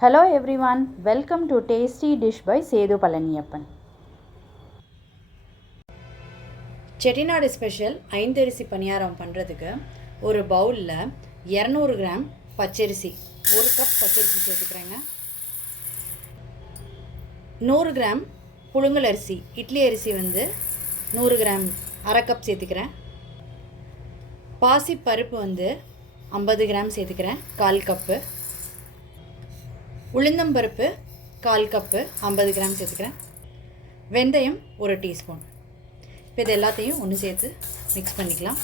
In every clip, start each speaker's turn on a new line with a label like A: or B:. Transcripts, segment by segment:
A: Hello everyone welcome to tasty dish by Sethu Palaniappan
B: Chettinad special ஐந்தரிசி paniyaram பண்ணுறதுக்கு ஒரு பவுலில் இரநூறு கிராம் பச்சரிசி ஒரு கப் பச்சரிசி சேர்த்துக்கிறேங்க. நூறு கிராம் புழுங்கல் அரிசி இட்லி அரிசி வந்து நூறு கிராம் அரை கப் சேர்த்துக்கிறேன். பாசி பருப்பு வந்து ஐம்பது கிராம் சேர்த்துக்கிறேன் கால் கப்பு உளுந்தம்பருப்பு கால் கப்பு ஐம்பது கிராம் சேர்த்துக்கிறேன். வெந்தயம் ஒரு டீஸ்பூன். இப்போ இது எல்லாத்தையும் ஒன்று சேர்த்து மிக்ஸ் பண்ணிக்கலாம்.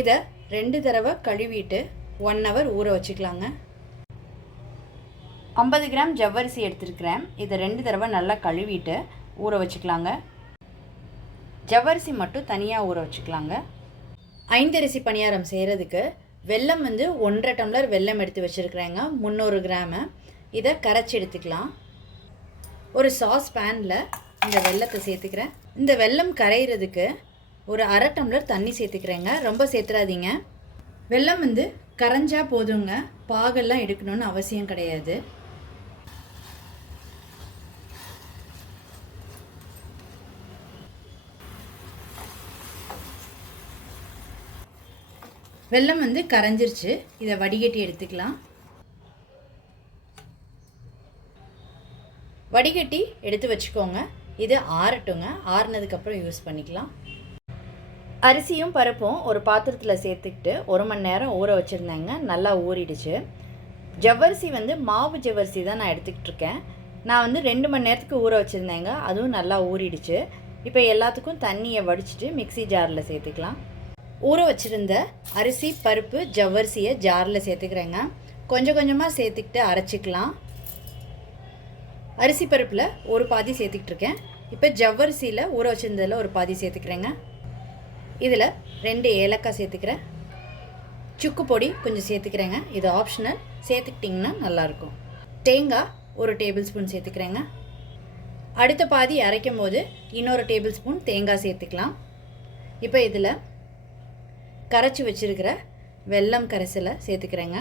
B: இதை ரெண்டு தடவை கழுவிட்டு ஒன் ஹவர் ஊற வச்சுக்கலாங்க. ஐம்பது கிராம் ஜவ்வரிசி எடுத்துருக்கிறேன். இதை ரெண்டு தடவை நல்லா கழுவிட்டு ஊற வச்சுக்கலாங்க. ஜவ்வரிசி மட்டும் தனியாக ஊற வச்சுக்கலாங்க. ஐந்தரிசி பணியாரம் செய்கிறதுக்கு வெல்லம் வந்து ஒன்றரை டம்ளர் வெல்லம் எடுத்து வச்சுருக்குறேங்க. முந்நூறு கிராமு. இதை கரைச்சி எடுத்துக்கலாம். ஒரு சாஸ் பேனில் இந்த வெல்லத்தை சேர்த்துக்கிறேன். இந்த வெல்லம் கரையிறதுக்கு ஒரு அரை டம்ளர் தண்ணி சேர்த்துக்கிறேங்க. ரொம்ப சேர்த்துறாதீங்க. வெல்லம் வந்து கரைஞ்சா போதுங்க. பாகெல்லாம் எடுக்கணும்னு அவசியம் கிடையாது. வெல்லம் வந்து கரைஞ்சிருச்சு. இதை வடிகட்டி எடுத்துக்கலாம். வடிகட்டி எடுத்து வச்சுக்கோங்க. இது ஆறட்டுங்க. ஆறுனதுக்கப்புறம் யூஸ் பண்ணிக்கலாம். அரிசியும் பருப்பும் ஒரு பாத்திரத்தில் சேர்த்துக்கிட்டு ஒரு மணி நேரம் ஊற வச்சுருந்தேங்க. நல்லா ஊறிடுச்சு. ஜவ்வரிசி வந்து மாவு ஜவ்வரிசி தான் நான் எடுத்துக்கிட்டு இருக்கேன் நான் வந்து ரெண்டு மணி நேரத்துக்கு ஊற வச்சுருந்தேங்க. அதுவும் நல்லா ஊறிடுச்சு. இப்போ எல்லாத்துக்கும் தண்ணியை வடிச்சிட்டு மிக்சி ஜாரில் சேர்த்துக்கலாம். ஊற வச்சுருந்த அரிசி பருப்பு ஜவ்வரிசியை ஜாரில் சேர்த்துக்கிறேங்க. கொஞ்சம் கொஞ்சமாக சேர்த்துக்கிட்டு அரைச்சிக்கலாம். அரிசி பருப்பில் ஒரு பாதி சேர்த்துக்கிட்டு இருக்கேன். இப்போ ஜவ்வரிசியில் ஊற வச்சுருந்ததில் ஒரு பாதி சேர்த்துக்கிறேங்க. இதில் ரெண்டு ஏலக்காய் சேர்த்துக்கிறேன். சுக்கு பொடி கொஞ்சம் சேர்த்துக்கிறேங்க. இது ஆப்ஷனல் சேர்த்துக்கிட்டிங்கன்னா நல்லாயிருக்கும். தேங்காய் ஒரு டேபிள் ஸ்பூன் சேர்த்துக்கிறேங்க. அடுத்த பாதி அரைக்கும் போது இன்னொரு டேபிள் ஸ்பூன் தேங்காய் சேர்த்துக்கலாம். இப்போ இதில் கரைச்சி வச்சுருக்கிற வெல்லம் கரைசலை சேர்த்துக்கிறேங்க.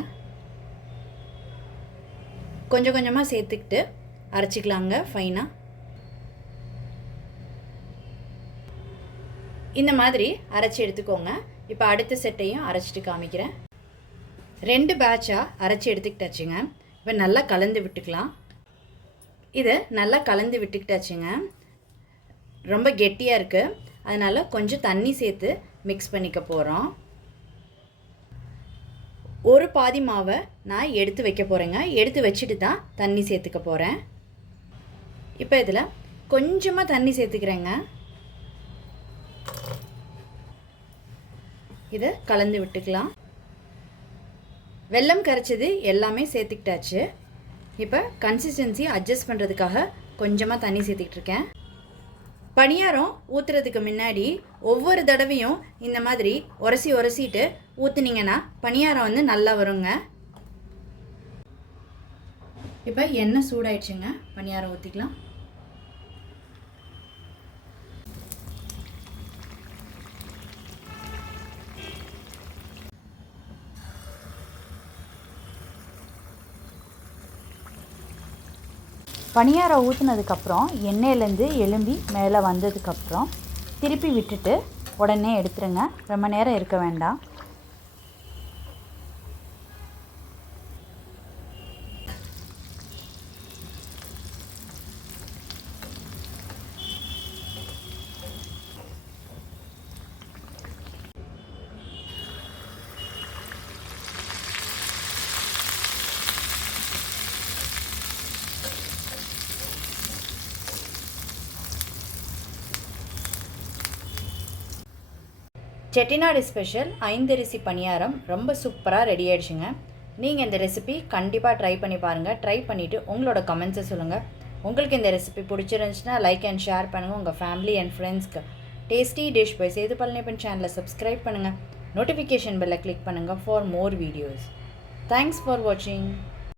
B: கொஞ்சம் கொஞ்சமாக சேர்த்துக்கிட்டு அரைச்சிக்கலாங்க ஃபைனாக இந்த மாதிரி அரைச்சி எடுத்துக்கோங்க. இப்போ அடுத்த செட்டையும் அரைச்சிட்டு காமிக்கிறேன். ரெண்டு பேட்சாக அரைச்சி எடுத்துக்கிட்டாச்சுங்க. இப்போ நல்லா கலந்து விட்டுக்கலாம். இதை நல்லா கலந்து விட்டுக்கிட்டாச்சுங்க. ரொம்ப கெட்டியாக இருக்குது அதனால் கொஞ்சம் தண்ணி சேர்த்து மிக்ஸ் பண்ணிக்க போகிறோம் ஒரு பாதி மாவை நான் எடுத்து வைக்க போகிறேங்க எடுத்து வச்சுட்டு தான் தண்ணி சேர்த்துக்க போகிறேன் இப்போ இதில் கொஞ்சமாக தண்ணி சேர்த்துக்கிறேங்க. இதை கலந்து விட்டுக்கலாம். வெல்லம் கரைச்சது எல்லாமே சேர்த்துக்கிட்டாச்சு. இப்போ கன்சிஸ்டன்சி அட்ஜஸ்ட் பண்ணுறதுக்காக கொஞ்சமாக தண்ணி சேர்த்துக்கிட்டு இருக்கேன். பணியாரம் ஊற்றுறதுக்கு முன்னாடி ஒவ்வொரு தடவையும் இந்த மாதிரி உரசி உரசிட்டு ஊற்றுனீங்கன்னா பணியாரம் வந்து நல்லா வருங்க. இப்போ எண்ணெய் சூடாயிடுச்சுங்க. பணியாரம் ஊற்றிக்கலாம்
A: பணியாரம் ஊற்றுனதுக்கப்புறம் எண்ணெயிலேருந்து எலும்பி மேலே வந்ததுக்கப்புறம் திருப்பி விட்டுட்டு உடனே எடுத்துருங்க. ரொம்ப நேரம் இருக்க வேண்டாம்.
B: செட்டிநாடு ஸ்பெஷல் ஐந்தரிசி பணியாரம் ரொம்ப சூப்பராக ரெடி ஆயிடுச்சுங்க. நீங்கள் இந்த ரெசிபி கண்டிப்பாக ட்ரை பண்ணி பாருங்கள் ட்ரை பண்ணிவிட்டு உங்களோட கமெண்ட்ஸை சொல்லுங்கள் உங்களுக்கு இந்த ரெசிபி பிடிச்சிருந்துச்சுன்னா லைக் அண்ட் ஷேர் பண்ணுங்கள் உங்கள் ஃபேமிலி அண்ட் ஃப்ரெண்ட்ஸ்க்கு tasty dish by Sethu Palaniappan சேனலை சப்ஸ்கிரைப் பண்ணுங்கள் நோட்டிஃபிகேஷன் பெல்லை கிளிக் பண்ணுங்கள் for more videos thanks for வாட்சிங்